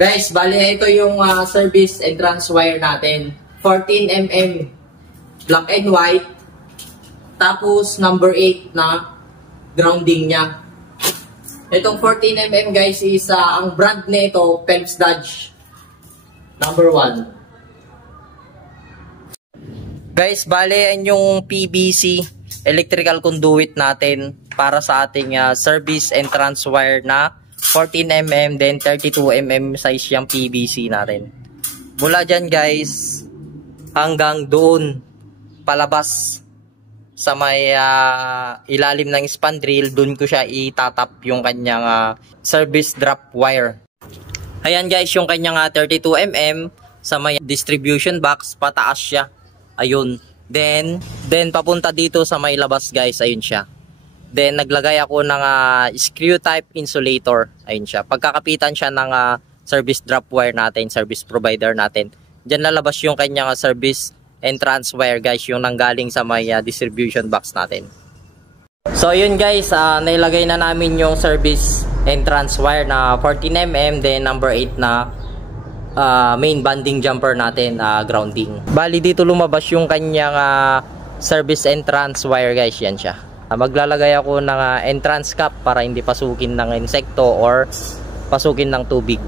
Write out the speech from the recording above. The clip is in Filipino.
Guys, bali ito yung service entrance wire natin. 14mm black and white. Tapos number 8 na grounding niya. Itong 14mm guys is ang brand nito Phelps Dodge number 1. Guys, bali yan yung PVC electrical conduit natin para sa ating service entrance wire na 14mm then 32mm size yung PVC natin. Mula dyan guys hanggang doon palabas sa may ilalim ng spandrel, doon ko siya itatap yung kanyang service drop wire. Ayan guys yung kanyang 32mm sa may distribution box, pataas siya. Ayun. Then papunta dito sa may labas guys, ayun siya. Then naglagay ako ng screw type insulator. Ayun siya. Pagkakapitan siya ng service drop wire natin, service provider natin. Diyan lalabas yung kanyang service entrance wire guys, yung nanggaling sa may distribution box natin. So yun guys, nailagay na namin yung service entrance wire na 14mm then number 8 na main banding jumper natin, grounding. Bali dito lumabas yung kanyang service entrance wire guys, yan siya. Maglalagay ako ng entrance cap para hindi pasukin ng insekto or pasukin ng tubig.